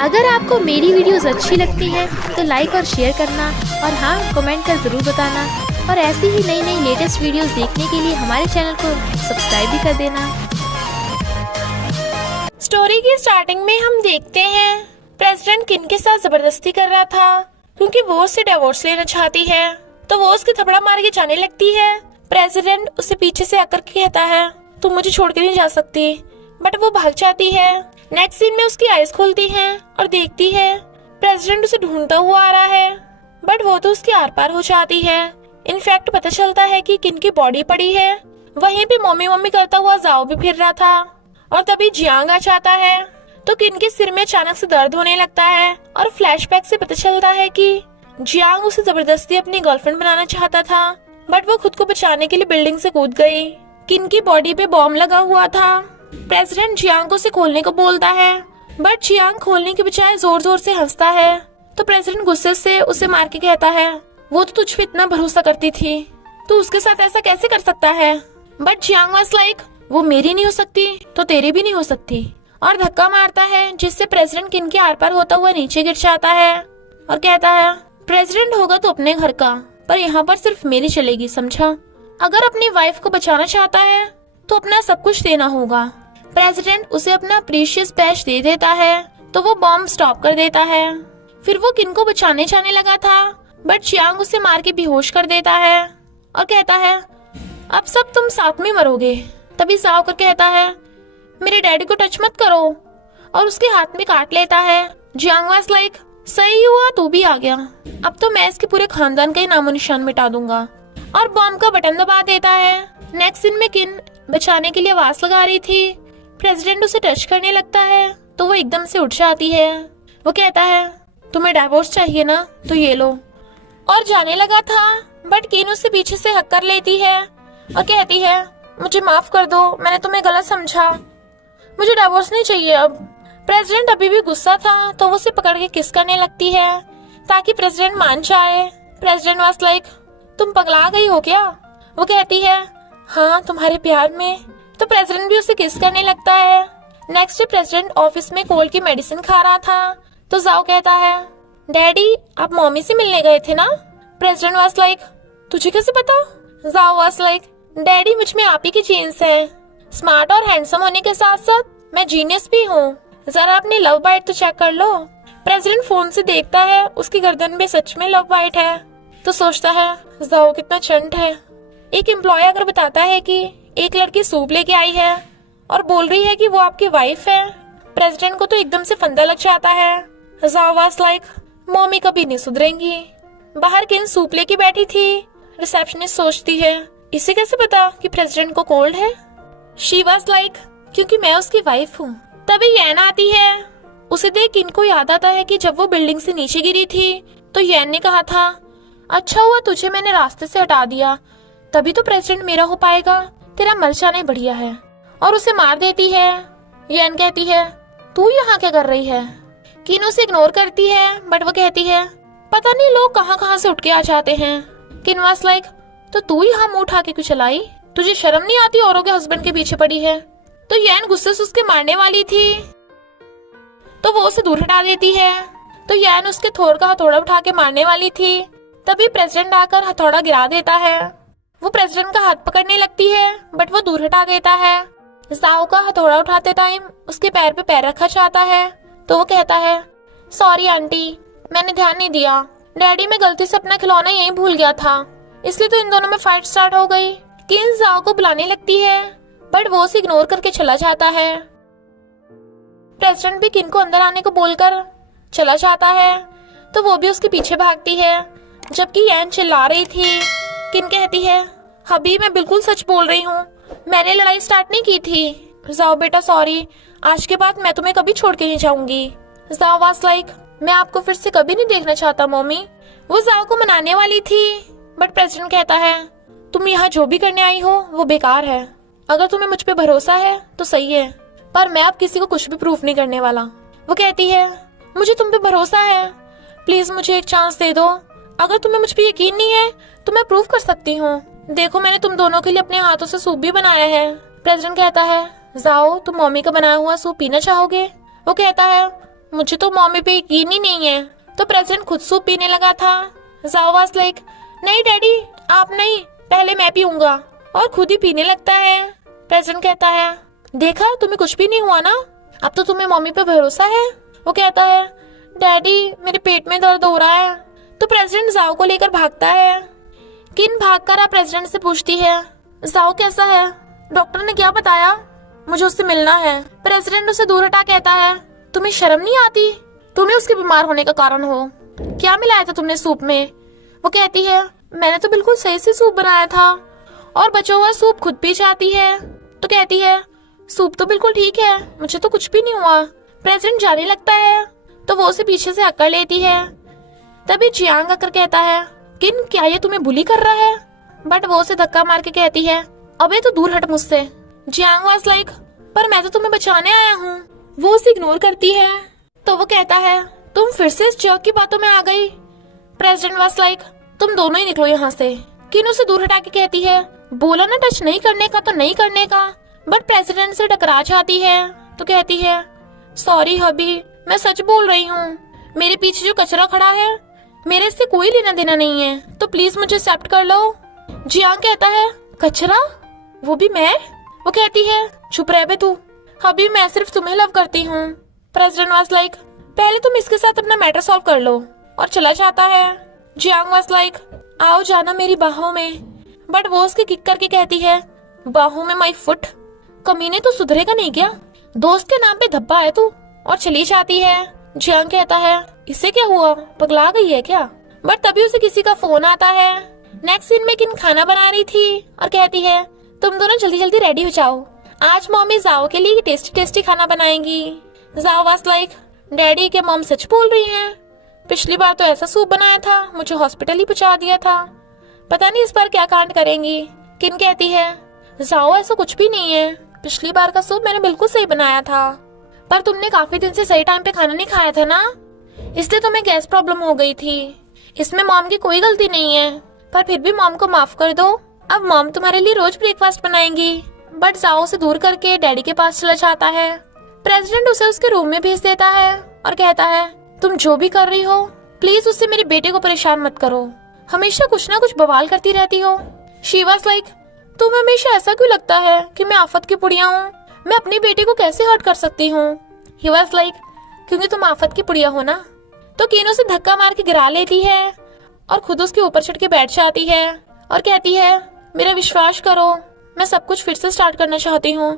अगर आपको मेरी वीडियोस अच्छी लगती हैं तो लाइक और शेयर करना और हाँ, कमेंट कर ज़रूर बताना। और ऐसी ही नई नई लेटेस्ट वीडियोस देखने के लिए हमारे चैनल को सब्सक्राइब भी कर देना। स्टोरी की स्टार्टिंग में हम देखते हैं प्रेसिडेंट किन के साथ जबरदस्ती कर रहा था क्योंकि वो उससे डिवोर्स लेना चाहती है, तो वो उसके थपड़ा मार के जाने लगती है। प्रेसिडेंट उसे पीछे से आकर के कहता है तुम मुझे छोड़ के नहीं जा सकती, बट वो भाग जाती है। नेक्स्ट सीन में उसकी आईज खुलती हैं और देखती है प्रेसिडेंट उसे ढूंढता हुआ आ रहा है, बट वो तो उसके आर पार हो जाती है। इनफैक्ट पता चलता है कि किन की बॉडी पड़ी है। वहीं पे मम्मी मम्मी करता हुआ जाओ भी फिर रहा था और तभी जियांग आ जाता है, तो किन के सिर में अचानक से दर्द होने लगता है और फ्लैशबैक से पता चलता है कि जियांग उसे जबरदस्ती अपनी गर्लफ्रेंड बनाना चाहता था, बट वो खुद को बचाने के लिए बिल्डिंग से कूद गई। किन की बॉडी पे बॉम्ब लगा हुआ था। प्रेसिडेंट जियांग को उसे खोलने को बोलता है, बट जियांग खोलने के बजाय जोर जोर से हंसता है, तो प्रेसिडेंट गुस्से से उसे मार के कहता है वो तो तुझ पे इतना भरोसा करती थी, तू उसके साथ ऐसा कैसे कर सकता है। बट जियांग वाज लाइक वो मेरी नहीं हो सकती तो तेरी भी नहीं हो सकती, और धक्का मारता है जिससे प्रेसिडेंट किन के आर पार होता हुआ नीचे गिर जाता है और कहता है प्रेसिडेंट होगा तो अपने घर का, पर यहाँ पर सिर्फ मेरी चलेगी, समझा। अगर अपनी वाइफ को बचाना चाहता है तो अपना सब कुछ देना होगा। प्रेसिडेंट उसे अपना प्रीशियस पैच दे देता है, तो वो बॉम्ब स्टॉप कर देता है। फिर वो किन को बचाने जाने लगा था, बट जियांग उसे मार के बेहोश कर देता है और कहता है अब सब तुम साथ में मरोगे। तभी जाओ कर कहता है मेरे डैडी को टच मत करो, और उसके हाथ में काट लेता है। जियांग वाज लाइक सही हुआ तू भी आ गया, अब तो मैं इसके पूरे खानदान का ही नामो निशान मिटा दूंगा, और बॉम्ब का बटन दबा देता है। नेक्स्ट सीन में किन बचाने के लिए आवाज लगा रही थी। प्रेसिडेंट उसे टच करने लगता है तो वो एकदम से उठ जाती है। वो कहता है तुम्हें डाइवोर्स चाहिए ना, तो ये लो, और जाने लगा था, बट किन उससे पीछे से हक कर लेती है और कहती है मुझे माफ कर दो, मैंने तुम्हें गलत समझा, मुझे डाइवोर्स नहीं चाहिए अब। प्रेसिडेंट अभी भी गुस्सा था, तो वो उसे पकड़ के किस करने लगती है ताकि प्रेसिडेंट मान जाए। प्रेसिडेंट वाज लाइक तुम पगला गई हो क्या। वो कहती है हाँ तुम्हारे प्यार में, तो प्रेसिडेंट भी उसे किस करने लगता है। नेक्स्ट डे प्रेसिडेंट ऑफिस में कोल्ड की मेडिसिन खा रहा था, तो जाओ कहता है डैडी आप मम्मी से मिलने गए थे ना। प्रेसिडेंट वाज लाइक तुझे कैसे पता। जाओ वाज लाइक डैडी मुझ में आप ही की जीन्स है, स्मार्ट और हैंडसम होने के साथ साथ मैं जीनियस भी हूँ, जरा अपनी लव बाइट तो चेक कर लो। प्रेसिडेंट फोन से देखता है उसकी गर्दन में सच में लव बाइट है, तो सोचता है जाओ कितना चंट है। एक एम्प्लॉय अगर बताता है कि एक लड़की सूप लेके आई है और बोल रही है कि वो आपकी वाइफ है, प्रेसिडेंट को तो एकदम से फंदा लग जाता है। जाओ वाज लाइक मम्मी कभी नहीं सुधरेंगी। बाहर किन सूप लेके बैठी थी। रिसेप्शनिस्ट सोचती है इसे कैसे पता कि प्रेसिडेंट को कोल्ड है। शी वाज लाइक क्योंकि मैं उसकी वाइफ हूँ। तभी यैन आती है, उसे देख किन को याद आता है कि जब वो बिल्डिंग से नीचे गिरी थी तो यैन ने कहा था अच्छा हुआ तुझे मैंने रास्ते से हटा दिया, तभी तो प्रेसिडेंट मेरा हो पाएगा, तेरा मर जाना बढ़िया है, और उसे मार देती है। यैन कहती है तू यहाँ क्या कर रही है। किन उसे इग्नोर करती है, बट वो कहती है पता नहीं लोग कहाँ कहाँ से उठ के आ जाते हैं। किन वाज लाइक तो तू यहाँ मुंह उठा के क्यों चलाई, तुझे शर्म नहीं आती औरों के हस्बैंड के पीछे पड़ी है। तो यैन गुस्से से उसके मारने वाली थी, तो वो उसे दूर हटा देती है। तो यैन उसके थोर का हथौड़ा उठा के मारने वाली थी, तभी प्रेसिडेंट आकर हथौड़ा गिरा देता है। वो प्रेसिडेंट का हाथ पकड़ने लगती है, बट वो दूर हटा देता है। जाओ का हथौड़ा उठाते टाइम उसके पैर पे पैर रखा जाता है, तो वो कहता है सॉरी आंटी मैंने ध्यान नहीं दिया, डैडी मैं गलती से अपना खिलौना यहीं भूल गया था, इसलिए तो इन दोनों में फाइट स्टार्ट हो गई। किन जाओ को बुलाने लगती है, बट वो उसे इग्नोर करके चला जाता है। प्रेसिडेंट भी किन को अंदर आने को बोलकर चला जाता है, तो वो भी उसके पीछे भागती है, जबकि यैन चिल्ला रही थी। किन कहती है हबी मैं बिल्कुल सच बोल रही हूँ, मैंने लड़ाई स्टार्ट नहीं की थी। जाओ बेटा सॉरी, आज के बाद मैं तुम्हें कभी छोड़ के नहीं जाऊंगी। जाओ वाज लाइक मैं आपको फिर से कभी नहीं देखना चाहता मम्मी। वो जाओ को मनाने वाली थी, बट प्रेसिडेंट कहता है तुम यहाँ जो भी करने आई हो वो बेकार है, अगर तुम्हें मुझ पे भरोसा है तो सही है, पर मैं अब किसी को कुछ भी प्रूफ नहीं करने वाला। वो कहती है मुझे तुम पे भरोसा है, प्लीज मुझे एक चांस दे दो, अगर तुम्हें मुझ पे यकीन नहीं है तो मैं प्रूफ कर सकती हूँ, देखो मैंने तुम दोनों के लिए अपने हाथों से सूप भी बनाया है। प्रेसिडेंट कहता है जाओ तुम मम्मी का बनाया हुआ सूप पीना चाहोगे। वो कहता है मुझे तो मम्मी पे यकीन ही नहीं है। तो प्रेसिडेंट खुद सूप पीने लगा था। जाओ वाज लाइक, नहीं डैडी आप नहीं, पहले मैं पीऊंगा, और खुद ही पीने लगता है। प्रेसिडेंट कहता है, देखा तुम्हें कुछ भी नहीं हुआ ना, अब तो तुम्हें मम्मी पे भरोसा है। वो कहता है, डैडी मेरे पेट में दर्द हो रहा है। तो प्रेसिडेंट जाओ को लेकर भागता है। किन भागकर आप प्रेसिडेंट से पूछती है, जाओ कैसा है, डॉक्टर ने क्या बताया, मुझे उससे मिलना है। प्रेसिडेंट उसे दूर हटा कहता है, तुम्हें शर्म नहीं आती, तुम्हें उसके बीमार होने का कारण हो, क्या मिलाया था तुमने सूप में। वो कहती है, मैंने तो बिल्कुल सही से सूप बनाया था, और बचा हुआ सूप खुद पी जाती है। तो कहती है, सूप तो बिल्कुल ठीक है, मुझे तो कुछ भी नहीं हुआ। प्रेसिडेंट जाने लगता है तो वो उसे पीछे से अकड़ लेती है। तभी जियांग आकर कहता है, किन क्या ये तुम्हें बुली कर रहा है। बट वो उसे धक्का मार के कहती है, अबे तो दूर हट मुझसे। जियांग वाज लाइक, पर मैं तो तुम्हें बचाने आया हूँ। वो उसे इग्नोर करती है। तो वो कहता है, तुम फिर से इस जग की बातों में आ गई। प्रेसिडेंट वाज लाइक, तुम दोनों ही निकलो यहाँ से। किन उसे दूर हटा के कहती है, बोला ना टच नहीं करने का तो नहीं करने का। बट प्रेसिडेंट से टकरा जाती है। तो कहती है, सॉरी हबी, मैं सच बोल रही हूँ, मेरे पीछे जो कचरा खड़ा है मेरे इससे कोई लेना देना नहीं है, तो प्लीज मुझे एक्सेप्ट कर लो। जियांग कहता है, कचरा, वो भी मैं। वो कहती है, चुप रह बे तू, हबी मैं सिर्फ तुम्हें लव करती हूँ। प्रेसिडेंट वाज लाइक, पहले तुम इसके साथ अपना मैटर सॉल्व कर लो, और चला जाता है। जियांग वाज लाइक, आओ जाना मेरी बाहों में। बट वो उसके किक करके कहती है, बाहों में माई फुट, कमीने तो सुधरेगा नहीं क्या, दोस्त के नाम पे धब्बा है तू, और चली जाती है। जियांग कहता है, इससे क्या हुआ, पगला गई है क्या। बट तभी उसे किसी का फोन आता है। नेक्स्ट सीन में किन खाना बना रही थी और कहती है, तुम दोनों जल्दी जल्दी रेडी हो जाओ, आज मम्मी जाओ के लिए टेस्टी टेस्टी खाना बनाएंगी। जाओ वाज लाइक, डैडी के मॉम सच बोल रही हैं, पिछली बार तो ऐसा सूप बनाया था मुझे हॉस्पिटल ही पहुंचा दिया था, पता नहीं इस बार क्या कांड करेंगी। किन कहती है, जाओ ऐसा कुछ भी नहीं है, पिछली बार का सूप मैंने बिल्कुल सही बनाया था, पर तुमने काफी दिन से सही टाइम पे खाना नहीं खाया था ना, इसलिए तुम्हें गैस प्रॉब्लम हो गई थी। इसमें मॉम की कोई गलती नहीं है, पर फिर भी मॉम को माफ कर दो, अब मॉम तुम्हारे लिए रोज ब्रेकफास्ट बनाएंगी। बट जाओ उसे दूर करके डैडी के पास चला जाता है। प्रेसिडेंट उसे उसके रूम में भेज देता है और कहता है, तुम जो भी कर रही हो प्लीज उससे मेरे बेटे को परेशान मत करो, हमेशा कुछ ना कुछ बवाल करती रहती हो। शी वाज लाइक, तुम्हें हमेशा ऐसा क्यों लगता है कि मैं आफत की पुड़िया हूँ, मैं अपने बेटे को कैसे हर्ट कर सकती हूँ। ही वाज लाइक, क्योंकि तुम आफत की पुड़िया हो ना। तो कीनो से धक्का मार के गिरा लेती है और खुद उसके ऊपर चढ़ के बैठ जाती है और कहती है, मेरा विश्वास करो, मैं सब कुछ फिर से स्टार्ट करना चाहती हूँ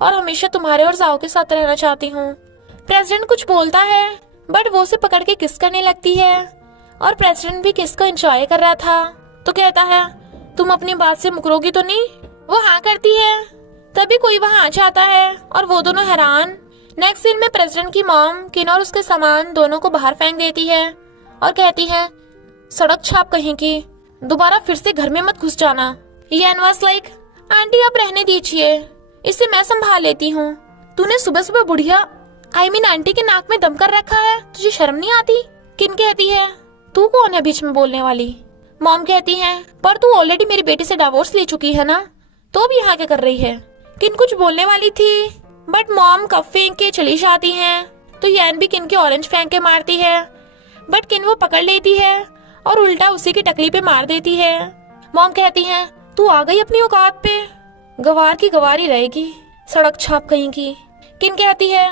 और हमेशा तुम्हारे और जाओ के साथ रहना चाहती हूँ। प्रेसिडेंट कुछ बोलता है बट वो उसे पकड़ के किस करने लगती है और प्रेसिडेंट भी किस को एंजॉय कर रहा था। तो कहता है, तुम अपनी बात से मुकरोगी तो नहीं। वो हाँ करती है। तभी कोई वहाँ आ जाता है और वो दोनों हैरान। नेक्स्ट सीन में प्रेसिडेंट की मॉम किन और उसके सामान दोनों को बाहर फेंक देती है और कहती है, सड़क छाप कहीं की, दोबारा फिर से घर में मत घुस जाना। यान वाज लाइक, आंटी आप रहने दीजिए, इसे मैं संभाल लेती हूँ। तूने सुबह सुबह बुढ़िया आंटी के नाक में दम कर रखा है, तुझे शर्म नहीं आती। किन कहती है, तू कौन है बीच में बोलने वाली। मॉम कहती है, पर तू ऑलरेडी मेरी बेटी से डिवोर्स ले चुकी है ना, तो अब यहाँ क्या कर रही है। किन कुछ बोलने वाली थी बट मॉम कप फेंक के चली जाती हैं। तो यान भी किन के ऑरेंज फेंक के मारती है बट किन वो पकड़ लेती है और उल्टा उसी की टकली पे मार देती है। मॉम कहती है, तू आ गई अपनी औकात पे, गवार की गवार ही रहेगी, सड़क छाप कहीं की। किन कहती है,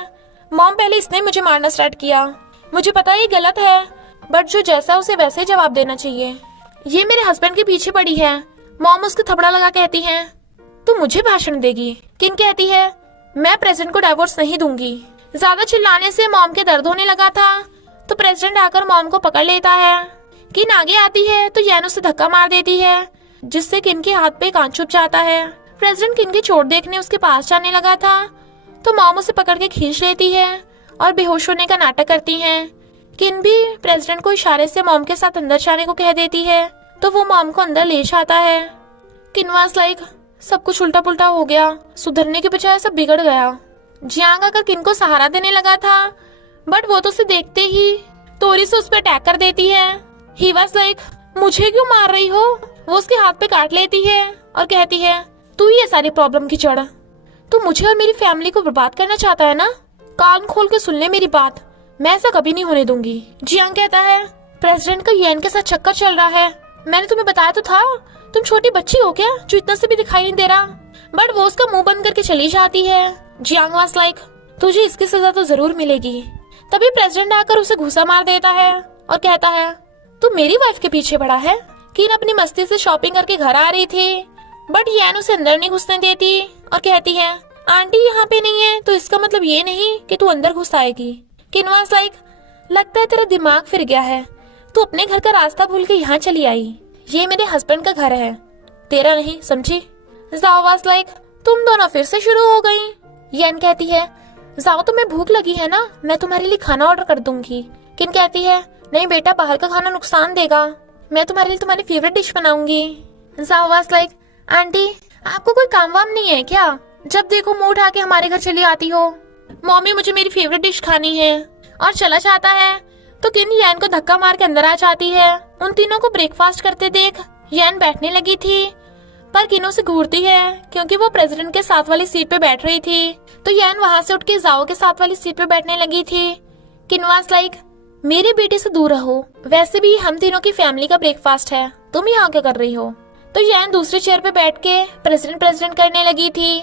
मॉम पहले इसने मुझे मारना स्टार्ट किया, मुझे पता है ये गलत है बट जो जैसा उसे वैसे जवाब देना चाहिए। ये मेरे हस्बैंड के पीछे पड़ी है। मॉम उसको थपड़ा लगा कहती है, तू मुझे भाषण देगी। किन कहती है, मैं प्रेसिडेंट को डिवोर्स नहीं दूंगी। ज्यादा चिल्लाने से मॉम के दर्द होने लगा था तो प्रेसिडेंट आकर मॉम को पकड़ लेता है। किन आगे आती है तो यान उसे धक्का मार देती है जिससे किन के हाथ पे कान चुभ जाता है। प्रेसिडेंट किन की चोट देखने उसके पास जाने लगा था तो मॉम उसे पकड़ के खींच लेती है और बेहोश होने का नाटक करती है। किन भी प्रेसिडेंट को इशारे से मॉम के साथ अंदर जाने को कह देती है तो वो मॉम को अंदर ले जाता है। किन वाज लाइक, सब कुछ उल्टा पुल्टा हो गया, सुधरने के बजाय सब बिगड़ गया। जियांग आकर किन को सहारा देने लगा था बट वो तो उसे देखते ही तोरी से उस पर अटैक कर देती है। ही वाज लाइक, मुझे क्यों मार रही हो। वो उसके हाथ पे काट लेती है और कहती है, तू ही है सारी प्रॉब्लम की जड़, तू मुझे और मेरी फैमिली को बर्बाद करना चाहता है ना। कान खोल के सुन ले मेरी बात, मैं ऐसा कभी नहीं होने दूंगी। जियांग कहता है प्रेसिडेंट का येन के साथ चक्कर चल रहा है। मैंने तुम्हें बताया तो था, तुम छोटी बच्ची हो क्या जो इतना से भी दिखाई नहीं दे रहा। बट वो उसका मुंह बंद करके चली जाती है। जियांग वाज लाइक तुझे इसकी सजा तो जरूर मिलेगी। तभी प्रेसिडेंट आकर उसे घूसा मार देता है और कहता है तू मेरी वाइफ के पीछे पड़ा है। किन अपनी मस्ती से शॉपिंग करके घर आ रही थी, बट येन उसे अंदर नहीं घुसने देती और कहती है आंटी यहाँ पे नहीं है तो इसका मतलब ये नहीं कि तू अंदर घुस आएगी। किन वाज लाइक लगता है तेरा दिमाग फिर गया है, तू अपने घर का रास्ता भूल के यहाँ चली आई। ये मेरे हस्बैंड का घर है, तेरा नहीं, समझी। जाओ वाज लाइक तुम दोनों फिर से शुरू हो गई। येन कहती है जाओ तुम्हें भूख लगी है ना, मैं तुम्हारे लिए खाना ऑर्डर कर दूंगी। किन कहती है नहीं बेटा, बाहर का खाना नुकसान देगा, मैं तुम्हारे लिए तुम्हारी फेवरेट डिश बनाऊंगी। जाओ वाज लाइक आंटी आपको कोई काम वाम नहीं है क्या, जब देखो मुंह उठा के हमारे घर चली आती हो। मम्मी मुझे मेरी फेवरेट डिश खानी है। और चला जाता है तो किन येन को धक्का मार के अंदर आ जाती है। उन तीनों को ब्रेकफास्ट करते देख येन बैठने लगी थी, पर किन उसे घूरती है क्योंकि वो प्रेसिडेंट के साथ वाली सीट पे बैठ रही थी। तो येन वहां से उठ के जाओ के साथ वाली सीट पे बैठने लगी थी। किन वाज लाइक मेरे बेटे से दूर रहो, वैसे भी हम तीनों की फैमिली का ब्रेकफास्ट है, तुम यहाँ क्या कर रही हो। तो येन दूसरी चेयर पे बैठ के प्रेसिडेंट करने लगी थी।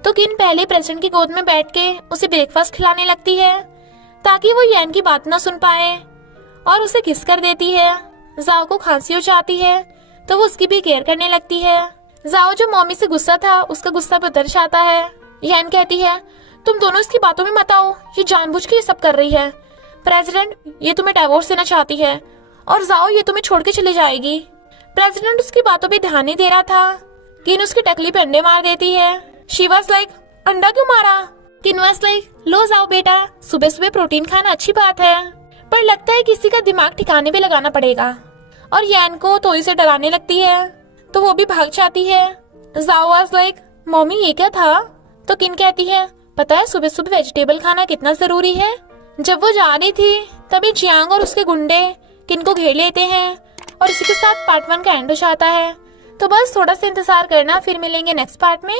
तो किन पहले प्रेसिडेंट की गोद में बैठ के उसे ब्रेकफास्ट खिलाने लगती है ताकि वो येन की बात ना सुन पाए और उसे किस कर देती है। जाओ को खांसी हो जाती है तो वो उसकी भी केयर करने लगती है। जाओ जो मम्मी से गुस्सा था उसका गुस्सा भी उतर जाता है। येन कहती है तुम दोनों इसकी बातों में मत आओ, ये जानबूझ के ये सब कर रही है। प्रेसिडेंट ये तुम्हें डिवोर्स देना चाहती है और जाओ ये तुम्हें छोड़ के चली जाएगी। प्रेसिडेंट उसकी बातों पे ध्यान नहीं दे रहा था। किन उसकी टकली पे अंडे मार देती है। शी वाज लाइक अंडा क्यों मारा। किन वाज लाइक लो जाओ बेटा, सुबह सुबह प्रोटीन खाना अच्छी बात है, पर लगता है किसी का दिमाग ठिकाने पे लगाना पड़ेगा। और येन को तोई से डराने लगती है तो वो भी भाग जाती है। जाओ वाज लाइक मम्मी ये क्या था। तो किन कहती है पता है सुबह सुबह वेजिटेबल खाना कितना जरूरी है। जब वो जा रही थी तभी जियांग और उसके गुंडे किन को घेर लेते हैं और इसी के साथ पार्ट 1 का एंड हो जाता है। तो बस थोड़ा सा इंतजार करना, फिर मिलेंगे नेक्स्ट पार्ट में।